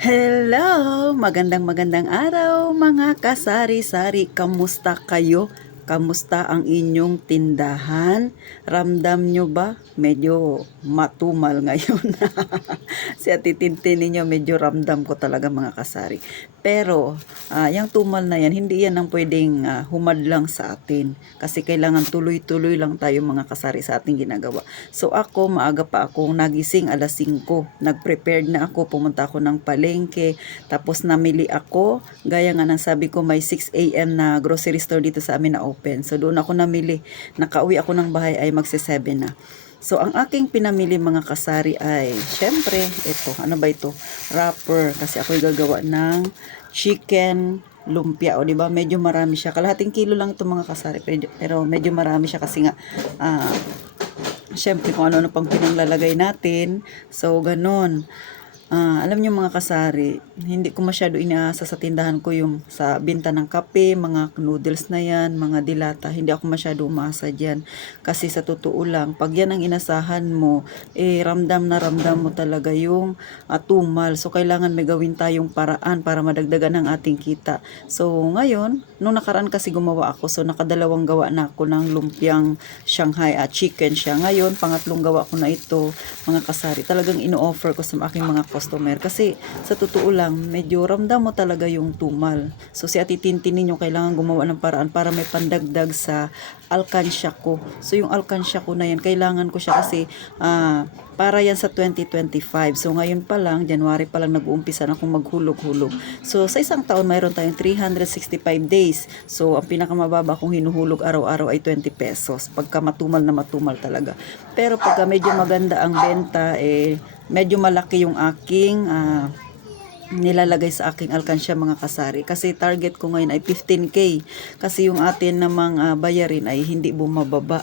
Hello! Magandang araw mga kasari-sari. Kamusta kayo? Kamusta ang inyong tindahan? Ramdam nyo ba? Medyo matumal ngayon. Si Ate Tintin ninyo medyo ramdam ko talaga mga kasari. Pero yung tumal na yan, hindi yan ang pwedeng humadlang sa atin. Kasi kailangan tuloy-tuloy lang tayo mga kasari sa ating ginagawa. So ako, maaga pa akong nagising alas 5. Nag-prepared na ako, pumunta ako ng palengke. Tapos namili ako, gaya nga ng sabi ko, may 6 a.m. na grocery store dito sa amin na open. So doon ako namili. Nakauwi ako ng bahay ay magse-7 na. So, ang aking pinamili mga kasari ay, syempre, ito. Ano ba ito? Wrapper. Kasi ako'y gagawa ng chicken lumpia. O, diba? Medyo marami siya. Kalahating kilo lang ito mga kasari. Pero medyo marami siya kasi nga, syempre, kung ano-ano pang pinanglalagay natin. So, ganun. Alam niyo mga kasari, hindi ko masyado inaasa sa tindahan ko yung sa binta ng kape, mga noodles na yan, mga dilata. Hindi ako masyado umaasa dyan. Kasi sa totoo lang, pag yan ang inasahan mo, ramdam na ramdam mo talaga yung tumal. So, kailangan may gawin tayong paraan para madagdagan ang ating kita. So, ngayon, nung nakaraan kasi gumawa ako, so nakadalawang gawa na ako ng lumpiang Shanghai at chicken siya. Ngayon, pangatlong gawa ko na ito, mga kasari. Talagang ino-offer ko sa aking mga customer kasi sa totoo lang medyo ramdam mo talaga yung tumal. So si Ate Tintin ninyo kailangan gumawa ng paraan para may pandagdag sa alkansya ko. So yung alkansya ko na yan kailangan ko siya kasi para yan sa 2025. So ngayon pa lang, January pa lang nag-uumpisa na akong maghulog-hulog. So sa isang taon mayroon tayong 365 days. So ang pinakamababa kong hinuhulog araw-araw ay 20 pesos. Pagka matumal na matumal talaga. Pero pagka medyo maganda ang benta, medyo malaki yung aking nilalagay sa aking alkansya mga kasari. Kasi target ko ngayon ay 15K. Kasi yung atin namang bayarin ay hindi bumababa.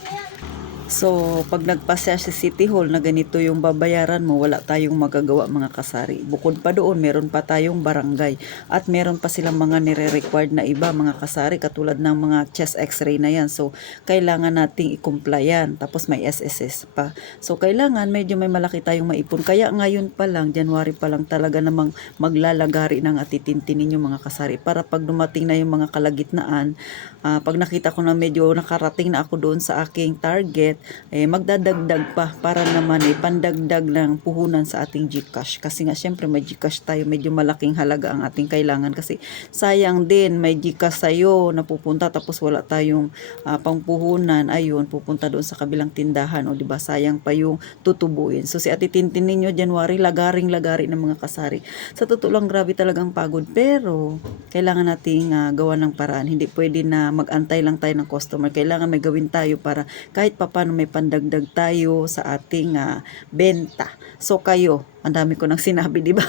So, pag nagpasya sa City Hall na ganito yung babayaran mo, wala tayong magagawa mga kasari. Bukod pa doon, meron pa tayong barangay. At meron pa silang mga nire-required na iba mga kasari, katulad ng mga chest x-ray na yan. So, kailangan nating i-comply yan. Tapos may SSS pa. So, kailangan medyo may malaki tayong maipon. Kaya ngayon pa lang, January pa lang talaga namang maglalagari ng atitintin ninyo mga kasari. Para pag dumating na yung mga kalagitnaan, pag nakita ko na medyo nakarating na ako doon sa aking target, magdadagdag pa para naman pandagdag ng puhunan sa ating GCash. Kasi nga syempre may GCash tayo, medyo malaking halaga ang ating kailangan kasi sayang din may GCash sa'yo na pupunta tapos wala tayong pangpuhunan, ayun pupunta doon sa kabilang tindahan o diba sayang pa yung tutubuin. So si Ate Tintin ninyo January lagaring-lagari ng mga kasari. Sa totoo lang grabe talagang pagod pero kailangan nating gawa ng paraan. Hindi pwede na mag-antay lang tayo ng customer. Kailangan may gawin tayo para kahit paano may pandagdag tayo sa ating benta. So kayo, ang dami ko nang sinabi, di ba?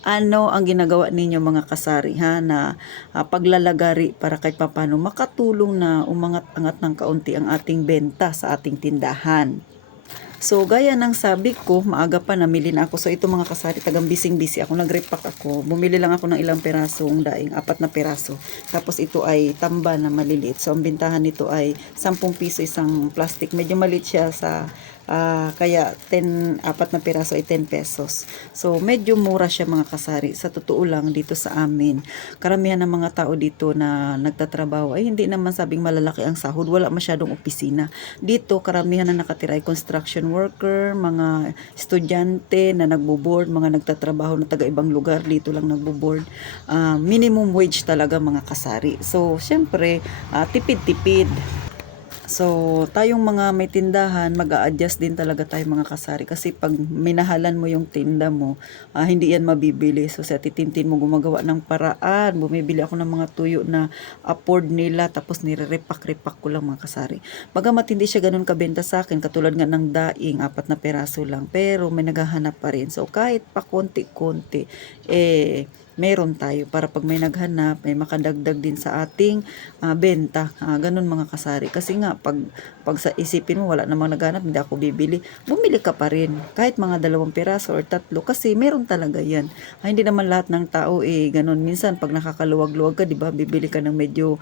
Ano ang ginagawa ninyo mga kasari ha na paglalagari para kahit paano makatulong na umangat-angat ng kaunti ang ating benta sa ating tindahan. So, gaya ng sabi ko, maaga pa namili na ako. So, ito mga kasari, tagang bising-busy ako. Nag-repack ako. Bumili lang ako ng ilang perasong daing, 4 na peraso. Tapos, ito ay tamba na maliliit. So, ang bintahan nito ay 10 piso isang plastic. Medyo maliit siya sa kaya 4 na piraso ay 10 pesos. So, medyo mura siya mga kasari. Sa totoo lang, dito sa amin, karamihan ng mga tao dito na nagtatrabaho ay hindi naman sabing malalaki ang sahod. Wala masyadong opisina. Dito, karamihan na nakatira ay construction worker, mga estudyante na nagbo-board, mga nagtatrabaho na taga-ibang lugar, dito lang nagbo-board. Minimum wage talaga mga kasari. So, syempre, tipid-tipid. So, tayong mga may tindahan, mag-a-adjust din talaga tayo mga kasari. Kasi pag minahalan mo yung tinda mo, hindi yan mabibili. So, sa titintin mo gumagawa ng paraan. Bumibili ako ng mga tuyo na afford nila. Tapos nire-repack-repack ko lang mga kasari. Bagamat hindi siya ganun kabenta sa akin. Katulad nga ng daing, 4 na peraso lang. Pero may naghahanap pa rin. So, kahit pa konti-konti, meron tayo para pag may naghanap, may makadagdag din sa ating benta. Ganun mga kasari. Kasi nga, pag sa isipin mo wala namang naghanap, hindi ako bibili, bumili ka pa rin kahit mga 2 piraso or 3 kasi meron talaga yan. Hindi naman lahat ng tao ganun. Minsan pag nakakaluwag-luwag ka, 'di ba, bibili ka ng medyo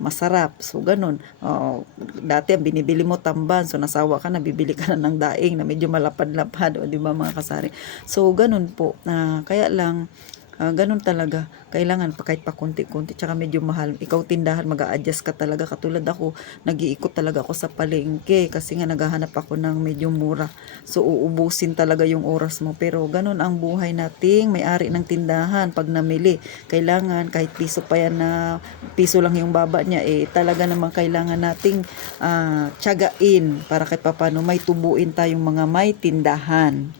masarap, so ganun. Dati ang binibili mo tamban, so nasawa ka na, bibili ka na ng daing na medyo malapad-lapad, o 'di ba mga kasari. So ganun po, kaya lang ganun talaga. Kailangan pa kahit pa konti-konti, tsaka medyo mahal. Ikaw tindahan, mag-a-adjust ka talaga. Katulad ako, nag-iikot talaga ako sa palengke kasi nga naghahanap ako ng medyo mura. So uubusin talaga yung oras mo. Pero ganun ang buhay nating may-ari ng tindahan. Pag namili, kailangan kahit piso pa yan na piso lang yung baba niya, talaga naman kailangan nating tiyagain para kahit papano may tubuin tayong mga may tindahan.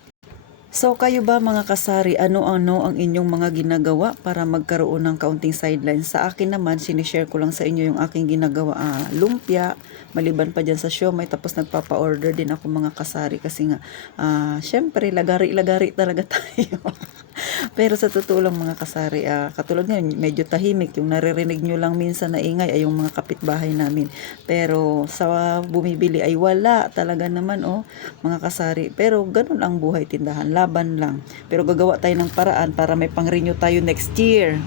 So kayo ba mga kasari, ano-ano ang inyong mga ginagawa para magkaroon ng kaunting sideline? Sa akin naman, sinishare ko lang sa inyo yung aking ginagawa. Lumpia, maliban pa dyan sa siomay, tapos nagpapa-order din ako mga kasari kasi nga, syempre, lagari-lagari talaga tayo. Pero sa totoo lang mga kasari, katulad ngayon, medyo tahimik. Yung naririnig nyo lang minsan na ingay ay yung mga kapitbahay namin. Pero sa bumibili ay wala talaga naman, mga kasari. Pero ganun ang buhay tindahan, laban lang. Pero gagawa tayo ng paraan para may pang-renew tayo next year.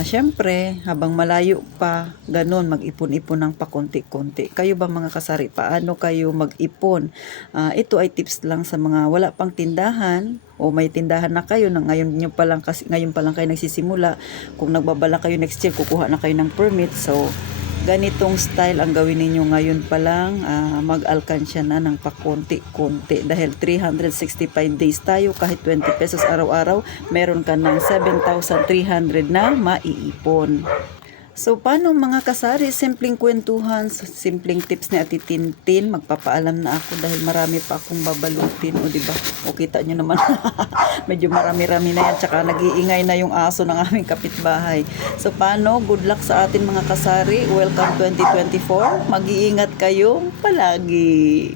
Syempre, habang malayo pa, ganun, mag-ipon-ipon ng pakonti-konti. Kayo ba mga kasari, paano kayo mag-ipon? Ito ay tips lang sa mga wala pang tindahan o may tindahan na kayo na ngayon pa lang kayo nagsisimula. Kung nagbabala kayo next year, kukuha na kayo ng permit. So, ganitong style ang gawin ninyo ngayon pa lang, mag-alkansya na ng pakonti-konti dahil 365 days tayo, kahit 20 pesos araw-araw, meron ka ng 7,300 na maiipon. So, paano mga kasari? Simpleng kwentuhan, simpleng tips ni Ate Tintin. Magpapaalam na ako dahil marami pa akong babalutin. O, diba? O, kita nyo naman. Medyo marami-rami na yan. Tsaka nag-iingay na yung aso ng aming kapitbahay. So, paano? Good luck sa atin mga kasari. Welcome 2024. Mag-iingat kayong palagi.